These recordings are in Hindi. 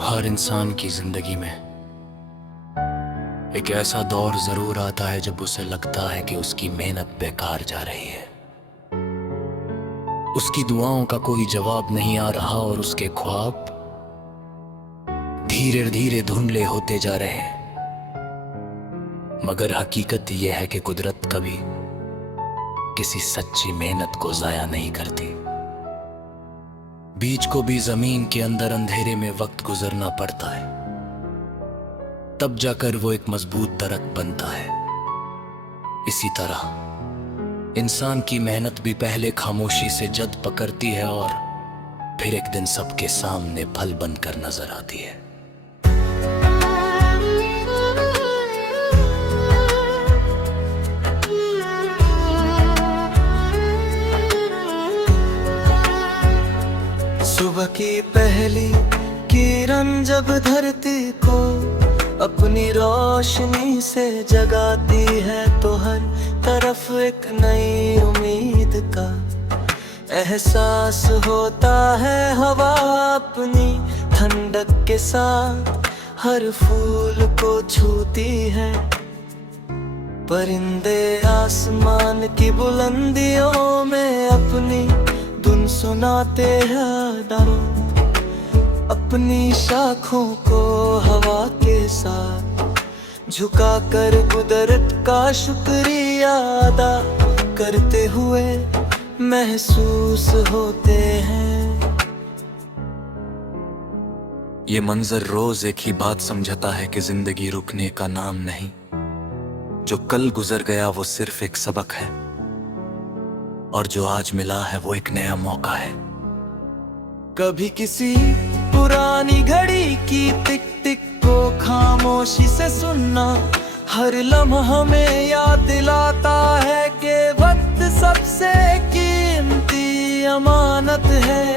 हर इंसान की जिंदगी में एक ऐसा दौर जरूर आता है जब उसे लगता है कि उसकी मेहनत बेकार जा रही है। उसकी दुआओं का कोई जवाब नहीं आ रहा और उसके ख्वाब धीरे धीरे धुंधले होते जा रहे हैं। मगर हकीकत यह है कि कुदरत कभी किसी सच्ची मेहनत को जाया नहीं करती। बीज को भी जमीन के अंदर अंधेरे में वक्त गुजरना पड़ता है, तब जाकर वो एक मजबूत दरख्त बनता है। इसी तरह इंसान की मेहनत भी पहले खामोशी से जद पकड़ती है और फिर एक दिन सबके सामने फल बनकर नजर आती है। सुबह की पहली किरण जब धरती को अपनी रोशनी से जगाती है तो हर तरफ एक नई उम्मीद का एहसास होता है। हवा अपनी ठंडक के साथ हर फूल को छूती है। परिंदे आसमान की बुलंदियों में अपनी धुन सुनाते हैं। डालो अपनी शाखों को हवा के साथ झुकाकर कुदरत का शुक्रिया अदा करते हुए महसूस होते हैं। ये मंजर रोज एक ही बात समझाता है कि जिंदगी रुकने का नाम नहीं। जो कल गुजर गया वो सिर्फ एक सबक है और जो आज मिला है वो एक नया मौका है। कभी किसी पुरानी घड़ी की टिक टिक को खामोशी से सुनना हर लम्हा में याद दिलाता है कि वक्त सबसे कीमती अमानत है।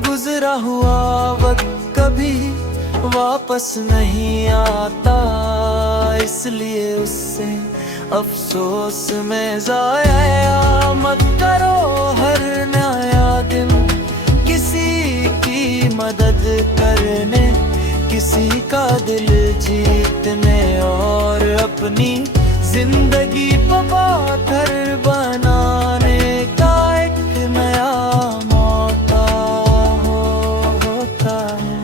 गुजरा हुआ वक्त कभी वापस नहीं आता, इसलिए उससे अफसोस में जाया मत करो। हर नया दिन किसी की मदद करने, किसी का दिल जीतने और अपनी जिंदगी पवित्र बनाने का एक नया मौका होता है।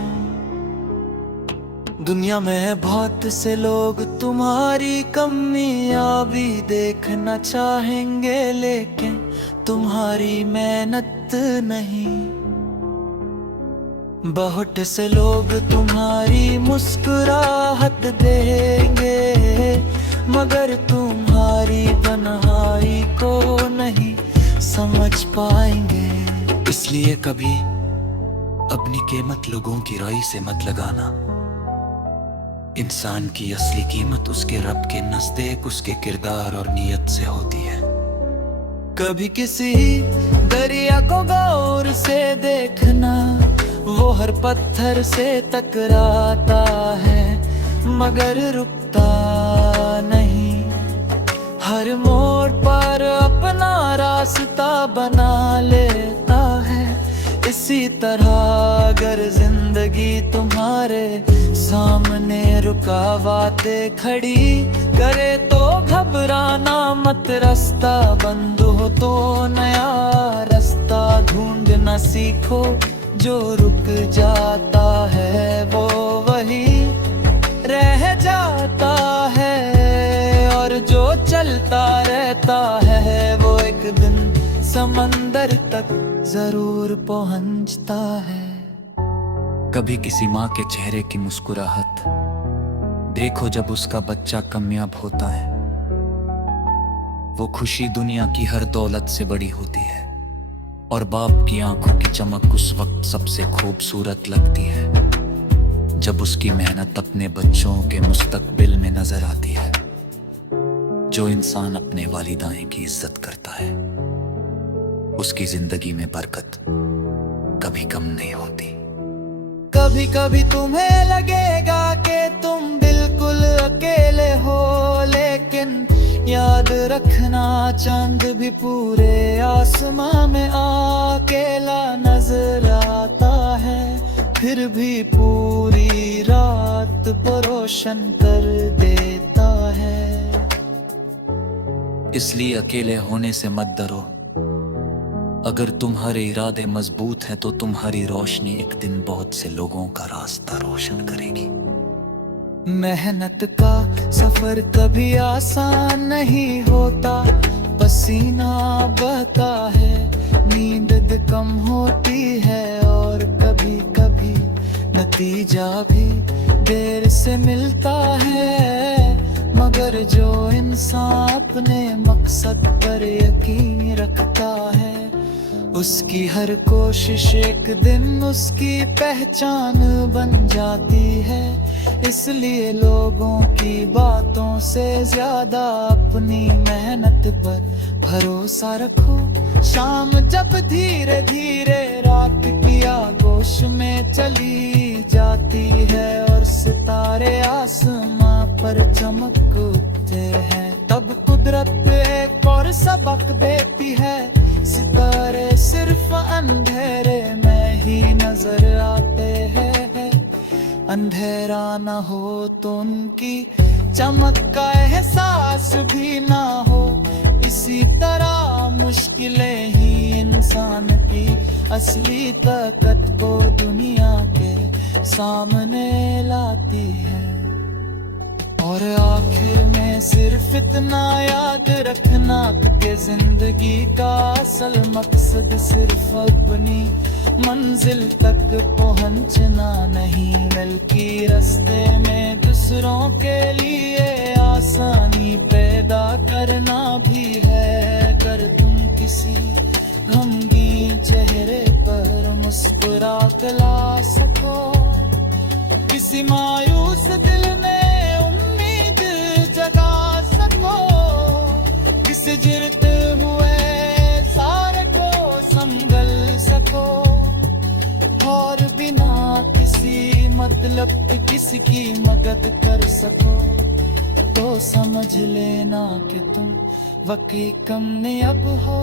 दुनिया में बहुत से लोग तुम्हारी कमियां भी देखना चाहेंगे, लेकिन तुम्हारी मेहनत नहीं। बहुत से लोग तुम्हारी मुस्कुराहट देंगे, मगर तुम्हारी तन्हाई को नहीं समझ पाएंगे। इसलिए कभी अपनी कीमत लोगों की राय से मत लगाना। इंसान की असली कीमत उसके रब के नजदीक उसके किरदार और नीयत से होती है। कभी किसी दरिया को गौर से देखना, वो हर पत्थर से टकराता है मगर रुकता नहीं। हर मोड़ पर अपना रास्ता बना लेता है। इसी तरह अगर जिंदगी तुम्हारे सामने रुकावटें खड़ी करे तो घबराना मत। रास्ता बंद हो तो नया रास्ता ढूंढना सीखो। जो रुक जाता है वो वही रह जाता है और जो चलता रहता है वो एक दिन समंदर तक जरूर पहुंचता है। कभी किसी माँ के चेहरे की मुस्कुराहट देखो जब उसका बच्चा कामयाब होता है। वो खुशी दुनिया की हर दौलत से बड़ी होती है और बाप की आंखों की चमक उस वक्त सबसे खूबसूरत लगती है जब उसकी मेहनत अपने बच्चों के मुस्तकबिल में नजर आती है। जो इंसान अपने वालिदाइन की इज्जत करता है उसकी जिंदगी में बरकत कभी कम नहीं होती। कभी कभी तुम्हें लगेगा कि तुम बिल्कुल अकेले हो, लेकिन याद रखना चांद भी पूरे आसमां में अकेला नजर आता है। फिर भी पूरी रात को रोशन कर देता है। इसलिए अकेले होने से मत डरो। अगर तुम्हारे इरादे मजबूत हैं तो तुम्हारी रोशनी एक दिन बहुत से लोगों का रास्ता रोशन करेगी। मेहनत का सफर कभी आसान नहीं होता, पसीना बहता है, नींद कम होती है और कभी कभी नतीजा भी देर से मिलता है। मगर जो इंसान अपने मकसद पर यकीन रखता है, उसकी हर कोशिश एक दिन उसकी पहचान बन जाती है। इसलिए लोगों की बातों से ज्यादा अपनी मेहनत पर भरोसा रखो। शाम जब धीरे धीरे रात की आगोश में चली जाती है और सितारे आसमां पर चमकते हैं, तब कुदरत एक और सबक देती है। सितारे सिर्फ अंधेरे में ही नजर आते हैं, अंधेरा न हो तो उनकी चमक का एहसास भी ना हो। इसी तरह मुश्किलें ही इंसान की असली ताकत को दुनिया के सामने लाती है। और आखिर में सिर्फ इतना याद रखना कि जिंदगी का असल मकसद सिर्फ अपनी मंजिल तक पहुंचना नहीं, बल्कि रास्ते में दूसरों के लिए आसानी पैदा करना भी है। अगर तुम किसी गमगीन चेहरे पर मुस्कुराहट ला सको, किसी मायूस दिल में जगा सको, किसी गिरते हुए सारे को संभल सको, और बिना किसी मतलब के किसी की मदद कर सको, तो समझ लेना कि तुम वाकई कामयाब हो।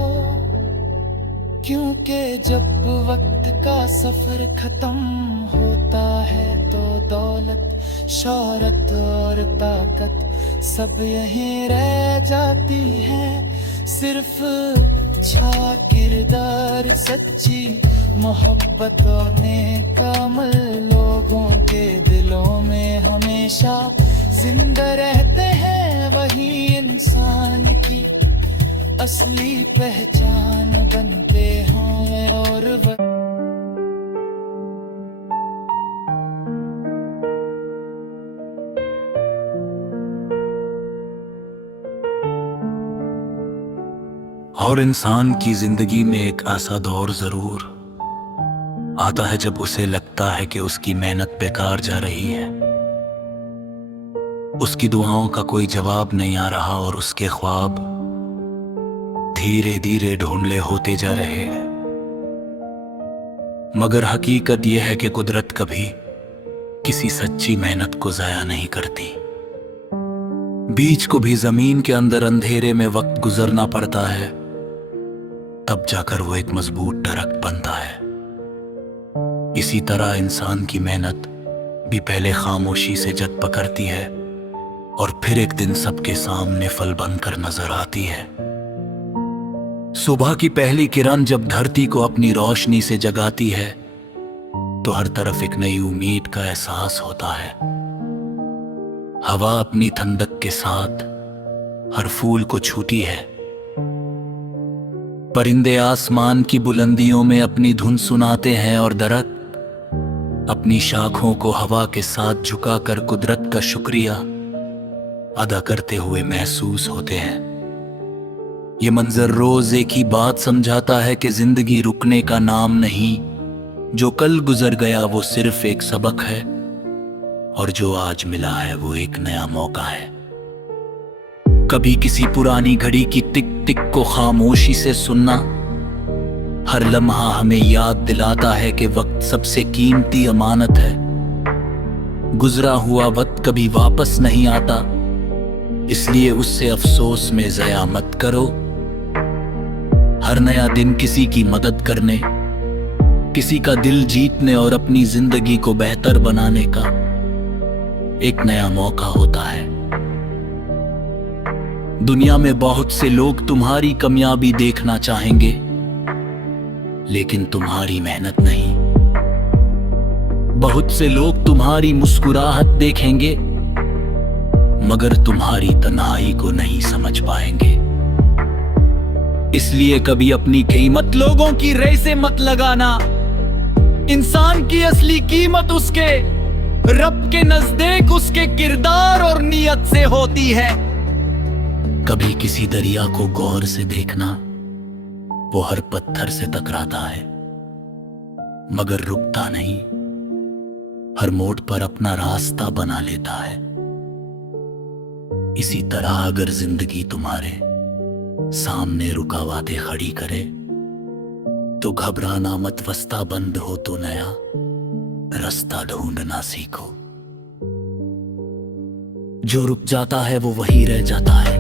क्योंकि जब वक्त का सफर खत्म होता है तो दौलत, शोहरत और ताकत सब यहीं रह जाती है। सिर्फ अच्छा किरदार, सच्ची मोहब्बत और नेक अमल लोगों के दिलों में हमेशा जिंदा रहते हैं। वही इंसान की असली पहचान बनते हैं। और इंसान की जिंदगी में एक ऐसा दौर जरूर आता है जब उसे लगता है कि उसकी मेहनत बेकार जा रही है, उसकी दुआओं का कोई जवाब नहीं आ रहा और उसके ख्वाब धीरे धीरे ढूंढले होते जा रहे हैं। मगर हकीकत यह है कि कुदरत कभी किसी सच्ची मेहनत को जाया नहीं करती। बीज को भी जमीन के अंदर अंधेरे में वक्त गुजरना पड़ता है, तब जाकर वो एक मजबूत दरख्त बनता है। इसी तरह इंसान की मेहनत भी पहले खामोशी से जद पकड़ती है और फिर एक दिन सबके सामने फल बनकर नजर आती है। सुबह की पहली किरण जब धरती को अपनी रोशनी से जगाती है तो हर तरफ एक नई उम्मीद का एहसास होता है। हवा अपनी ठंडक के साथ हर फूल को छूती है, परिंदे आसमान की बुलंदियों में अपनी धुन सुनाते हैं और दरख्त अपनी शाखों को हवा के साथ झुकाकर कुदरत का शुक्रिया अदा करते हुए महसूस होते हैं। ये मंजर रोज एक ही बात समझाता है कि जिंदगी रुकने का नाम नहीं। जो कल गुजर गया वो सिर्फ एक सबक है और जो आज मिला है वो एक नया मौका है। कभी किसी पुरानी घड़ी की टिक टिक को खामोशी से सुनना हर लम्हा हमें याद दिलाता है कि वक्त सबसे कीमती अमानत है। गुजरा हुआ वक्त कभी वापस नहीं आता, इसलिए उससे अफसोस में ज़या मत करो। हर नया दिन किसी की मदद करने, किसी का दिल जीतने और अपनी जिंदगी को बेहतर बनाने का एक नया मौका होता है। दुनिया में बहुत से लोग तुम्हारी कामयाबी देखना चाहेंगे, लेकिन तुम्हारी मेहनत नहीं। बहुत से लोग तुम्हारी मुस्कुराहट देखेंगे, मगर तुम्हारी तन्हाई को नहीं समझ पाएंगे। इसलिए कभी अपनी कीमत लोगों की राय से मत लगाना। इंसान की असली कीमत उसके रब के नजदीक उसके किरदार और नियत से होती है। कभी किसी दरिया को गौर से देखना, वो हर पत्थर से टकराता है मगर रुकता नहीं, हर मोड़ पर अपना रास्ता बना लेता है। इसी तरह अगर जिंदगी तुम्हारे सामने रुकावटें खड़ी करे तो घबराना मत, रास्ता बंद हो तो नया रास्ता ढूंढना सीखो। जो रुक जाता है वो वही रह जाता है,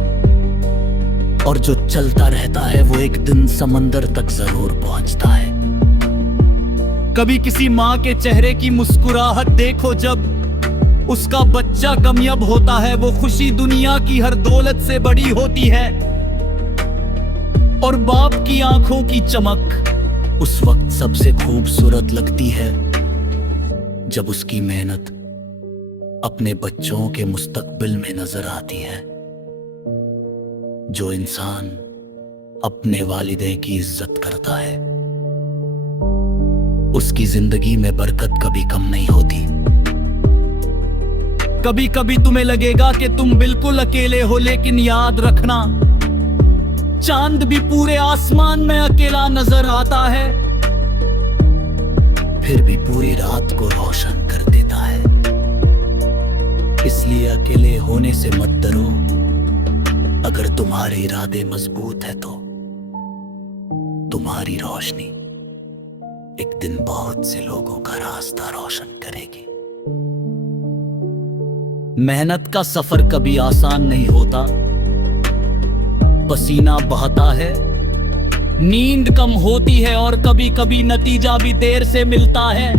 और जो चलता रहता है वो एक दिन समंदर तक जरूर पहुंचता है। कभी किसी माँ के चेहरे की मुस्कुराहट देखो जब उसका बच्चा कामयाब होता है, वो खुशी दुनिया की हर दौलत से बड़ी होती है। और बाप की आंखों की चमक उस वक्त सबसे खूबसूरत लगती है जब उसकी मेहनत अपने बच्चों के मुस्तकबिल में नजर आती है। जो इंसान अपने वालिदैन की इज्जत करता है, उसकी जिंदगी में बरकत कभी कम नहीं होती। कभी कभी तुम्हें लगेगा कि तुम बिल्कुल अकेले हो, लेकिन याद रखना, चांद भी पूरे आसमान में अकेला नजर आता है, फिर भी पूरी रात को रोशन कर देता है। इसलिए अकेले होने से मत डरो। अगर तुम्हारे इरादे मजबूत है तो तुम्हारी रोशनी एक दिन बहुत से लोगों का रास्ता रोशन करेगी। मेहनत का सफर कभी आसान नहीं होता। पसीना बहता है, नींद कम होती है और कभी कभी नतीजा भी देर से मिलता है।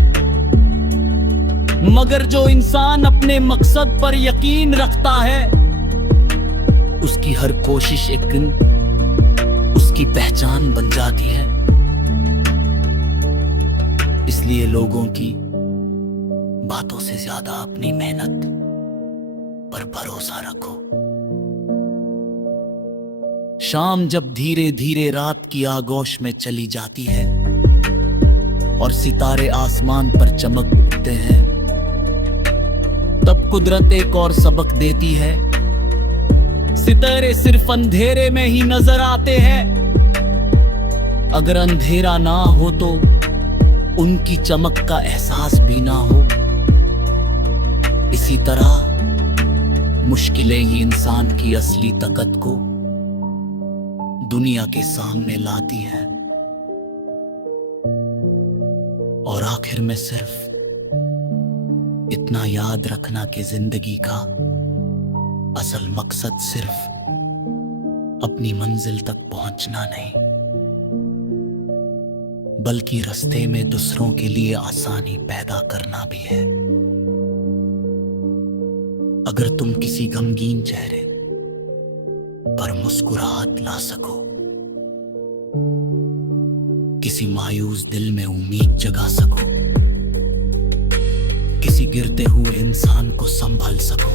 मगर जो इंसान अपने मकसद पर यकीन रखता है, उसकी हर कोशिश एक दिन उसकी पहचान बन जाती है। इसलिए लोगों की बातों से ज्यादा अपनी मेहनत पर भरोसा रखो। शाम जब धीरे धीरे रात की आगोश में चली जाती है और सितारे आसमान पर चमक उठते हैं, तब कुदरत एक और सबक देती है। सितारे सिर्फ अंधेरे में ही नजर आते हैं। अगर अंधेरा ना हो तो उनकी चमक का एहसास भी ना हो। इसी तरह मुश्किलें ही इंसान की असली ताकत को दुनिया के सामने लाती हैं। और आखिर में सिर्फ इतना याद रखना कि जिंदगी का असल मकसद सिर्फ अपनी मंजिल तक पहुंचना नहीं, बल्कि रास्ते में दूसरों के लिए आसानी पैदा करना भी है। अगर तुम किसी गमगीन चेहरे पर मुस्कुराहट ला सको, किसी मायूस दिल में उम्मीद जगा सको, किसी गिरते हुए इंसान को संभाल सको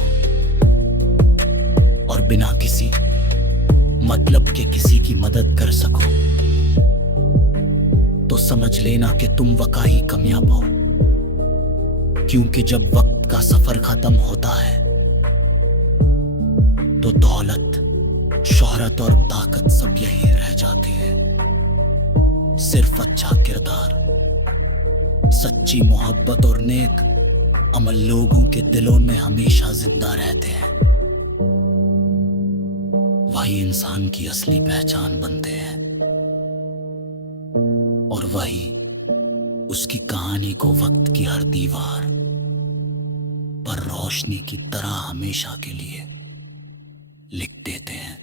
और बिना किसी मतलब के किसी की मदद कर सको, तो समझ लेना कि तुम वाकई कामयाब हो। क्योंकि जब वक्त का सफर खत्म होता है तो दौलत, शोहरत और ताकत सब यही रह जाती है। सिर्फ अच्छा किरदार, सच्ची मोहब्बत और नेक अमल लोगों के दिलों में हमेशा जिंदा रहते हैं। वही इंसान की असली पहचान बनते हैं और वही उसकी कहानी को वक्त की हर दीवार पर रोशनी की तरह हमेशा के लिए लिख देते हैं।